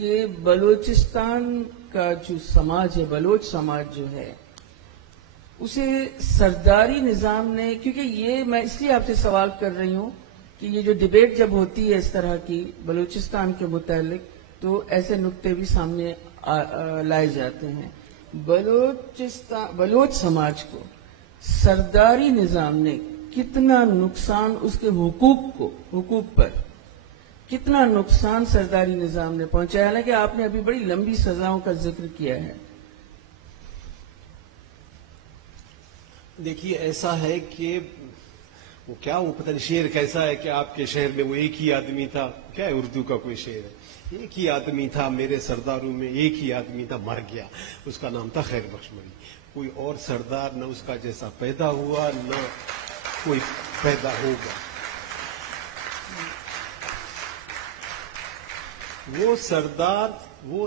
کہ بلوچستان کا جو سماج ہے، بلوچ سماج جو ہے، اسے سرداری نظام نے، کیونکہ یہ میں اس لیے آپ سے سوال کر رہی ہوں کہ یہ جو ڈیبیٹ جب ہوتی ہے اس طرح کی بلوچستان کے متعلق تو ایسے نکتے بھی سامنے لائے جاتے ہیں. بلوچ سماج کو سرداری نظام نے کتنا نقصان، اس کے حقوق پر کتنا نقصان سرداری نظام نے پہنچایا؟ حالانکہ آپ نے ابھی بڑی لمبی سزاؤں کا ذکر کیا ہے. دیکھیے ایسا ہے کہ وہ پتہ نہیں شعر کیسا ہے کہ آپ کے شہر میں وہ ایک ہی آدمی تھا، کیا ہے اردو کا کوئی شعر ہے، ایک ہی آدمی تھا میرے سرداروں میں، ایک ہی آدمی تھا مر گیا، اس کا نام تھا خیر بخش مری. کوئی اور سردار نہ اس کا جیسا پیدا ہوا نہ کوئی پیدا ہوگا. وہ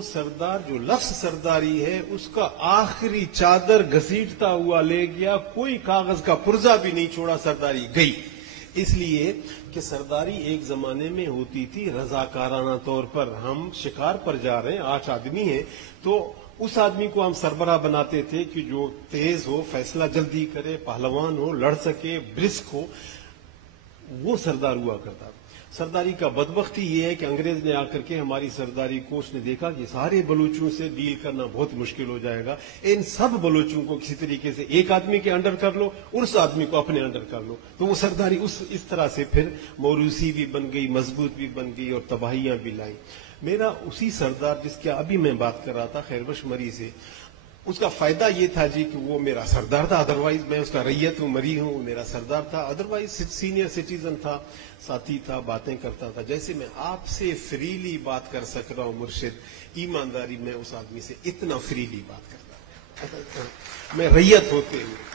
سردار جو لفظ سرداری ہے اس کا آخری چادر گھسیٹتا ہوا لے گیا، کوئی کاغذ کا پرزہ بھی نہیں چھوڑا، سرداری گئی. اس لیے کہ سرداری ایک زمانے میں ہوتی تھی رضاکارانہ طور پر. ہم شکار پر جا رہے ہیں، 8 آدمی ہیں، تو اس آدمی کو ہم سربراہ بناتے تھے کہ جو تیز ہو، فیصلہ جلدی کرے، پہلوان ہو، لڑ سکے، برسک ہو، وہ سردار ہوا کرتا. سرداری کا بدبختی یہ ہے کہ انگریز نے آ کر کے ہماری سرداری کو اس نے دیکھا کہ سارے بلوچوں سے ڈیل کرنا بہت مشکل ہو جائے گا، ان سب بلوچوں کو کسی طریقے سے ایک آدمی کے انڈر کر لو اور اس آدمی کو اپنے انڈر کر لو. تو وہ سرداری اس طرح سے پھر موروثی بھی بن گئی، مضبوط بھی بن گئی اور تباہیاں بھی لائیں. میرا اسی سردار جس کی ابھی میں بات کر رہا تھا خیر بخش مری سے، اس کا فائدہ یہ تھا جی کہ وہ میرا سردار تھا. ادروائز میں اس کا ریت ہوں، مری ہوں، وہ میرا سردار تھا. ادروائز سینئر سٹیزن تھا، ساتھی تھا، باتیں کرتا تھا. جیسے میں آپ سے فریلی بات کر سک رہا ہوں مرشد، ایمانداری میں اس آدمی سے اتنا فریلی بات کرتا تھا. میں ریت ہوتے ہوئے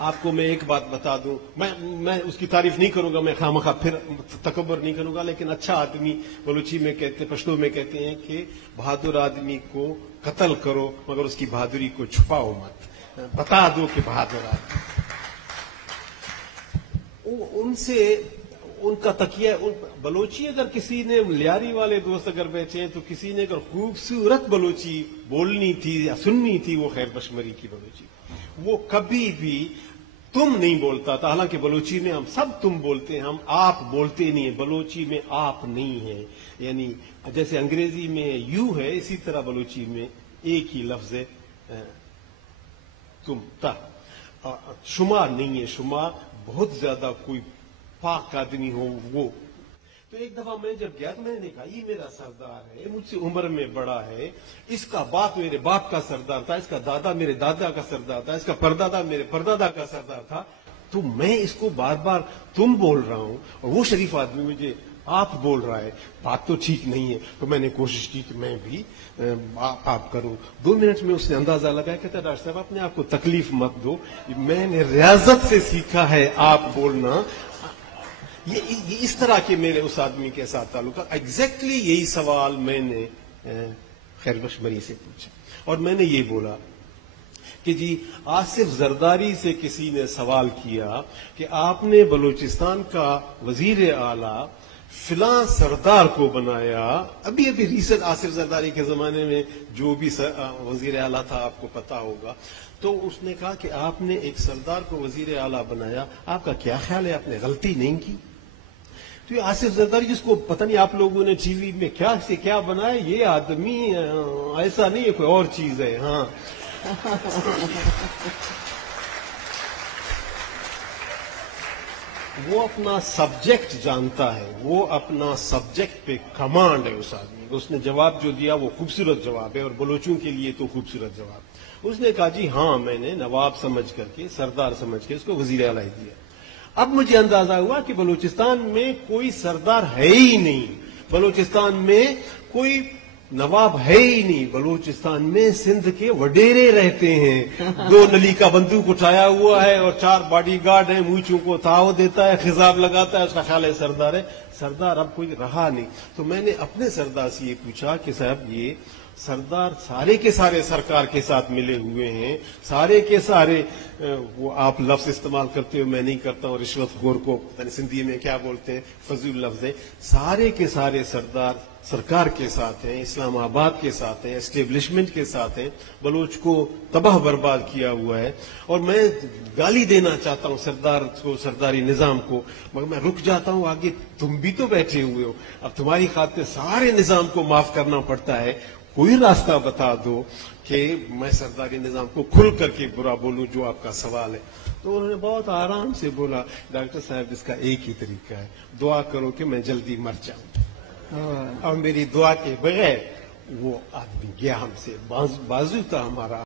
آپ کو میں ایک بات بتا دوں، میں اس کی تعریف نہیں کروں گا، میں خواہ پھر تکبر نہیں کروں گا، لیکن اچھا آدمی بلوچی میں کہتے، پشتو میں کہتے ہیں کہ بہادر آدمی کو قتل کرو مگر اس کی بہادری کو چھپاؤ مت، بتا دو کہ بہادر آدمی. ان سے ان کا تکیہ بلوچی، اگر کسی نے لیاری والے دوست اگر بیٹھے ہیں تو کسی نے اگر خوبصورت بلوچی بولنی تھی یا سننی تھی وہ خیر بخش مری کی بلوچی. وہ کبھی بھی تم نہیں بولتا تھا، حالانکہ بلوچی میں ہم سب تم بولتے ہیں، ہم آپ بولتے نہیں ہیں. بلوچی میں آپ نہیں ہے، یعنی جیسے انگریزی میں یو ہے اسی طرح بلوچی میں ایک ہی لفظ ہے تم تا. شمار نہیں ہے، شمار بہت زیادہ کوئی پاک آدمی ہو وہ. تو ایک دفعہ میں جب گیا تو میں نے کہا یہ میرا سردار ہے، مجھ سے عمر میں بڑا ہے، اس کا باپ میرے باپ کا سردار تھا، اس کا دادا میرے دادا کا سردار تھا، اس کا پردادا میرے پردادا کا سردار تھا، تو میں اس کو بار بار تم بول رہا ہوں اور وہ شریف آدمی مجھے آپ بول رہا ہے، بات تو ٹھیک نہیں ہے. تو میں نے کوشش کی کہ میں بھی آپ کروں. 2 منٹ میں اس نے اندازہ لگایا، کہتا ڈاکٹر صاحب اپنے آپ کو تکلیف مت دو، میں نے ریاضت سے سیکھا ہے آپ بولنا. یہ اس طرح کے میرے اس آدمی کے ساتھ تعلق ہے. ایگزیکٹلی یہی سوال میں نے خیر بخش مری سے پوچھا اور میں نے یہ بولا کہ جی آصف زرداری سے کسی نے سوال کیا کہ آپ نے بلوچستان کا وزیر اعلیٰ فلاں سردار کو بنایا. ابھی ریسنٹ آصف زرداری کے زمانے میں جو بھی وزیر اعلیٰ تھا آپ کو پتا ہوگا. تو اس نے کہا کہ آپ نے ایک سردار کو وزیر اعلیٰ بنایا، آپ کا کیا خیال ہے، آپ نے غلطی نہیں کی؟ تو یہ آصف زرداری جس کو پتہ نہیں آپ لوگوں نے ٹی وی میں کیا سے کیا بنایا، یہ آدمی ایسا نہیں ہے، کوئی اور چیز ہے. ہاں وہ اپنا سبجیکٹ جانتا ہے، وہ اپنا سبجیکٹ پہ کمانڈ ہے اس آدمی. اس نے جواب جو دیا وہ خوبصورت جواب ہے اور بلوچوں کے لیے تو خوبصورت جواب. اس نے کہا جی ہاں میں نے نواب سمجھ کر کے، سردار سمجھ کے اس کو وزیر اعلیٰ دیا. اب مجھے اندازہ ہوا کہ بلوچستان میں کوئی سردار ہے ہی نہیں، بلوچستان میں کوئی نواب ہے ہی نہیں، بلوچستان میں سندھ کے وڈیرے رہتے ہیں. 2 نلی کا بندوق اٹھایا ہوا ہے اور 4 باڈی گارڈ ہیں، مونچھوں کو تاؤ دیتا ہے، خضاب لگاتا ہے، اس کا خیال ہے سردار ہے. سردار اب کوئی رہا نہیں. تو میں نے اپنے سردار سے یہ پوچھا کہ صاحب یہ سردار سارے کے سارے سرکار کے ساتھ ملے ہوئے ہیں، سارے کے سارے وہ آپ لفظ استعمال کرتے ہو، میں نہیں کرتا ہوں، رشوت خور کو پتہ نہیں سندھی میں کیا بولتے ہیں، فضول لفظ ہے. سارے کے سارے سردار سرکار کے ساتھ ہیں، اسلام آباد کے ساتھ ہیں، اسٹیبلشمنٹ کے ساتھ ہیں، بلوچ کو تباہ برباد کیا ہوا ہے. اور میں گالی دینا چاہتا ہوں سردار کو، سرداری نظام کو، مگر میں رک جاتا ہوں. آگے تم بھی تو بیٹھے ہوئے ہو، اب تمہاری خاطر سارے نظام کو معاف کرنا پڑتا ہے. کوئی راستہ بتا دو کہ میں سرداری نظام کو کھل کر کے برا بولوں، جو آپ کا سوال ہے. تو انہوں نے بہت آرام سے بولا، ڈاکٹر صاحب اس کا ایک ہی طریقہ ہے، دعا کرو کہ میں جلدی مر جاؤں. اور میری دعا کے بغیر وہ آدمی گیا ہم سے، بازو تھا ہمارا.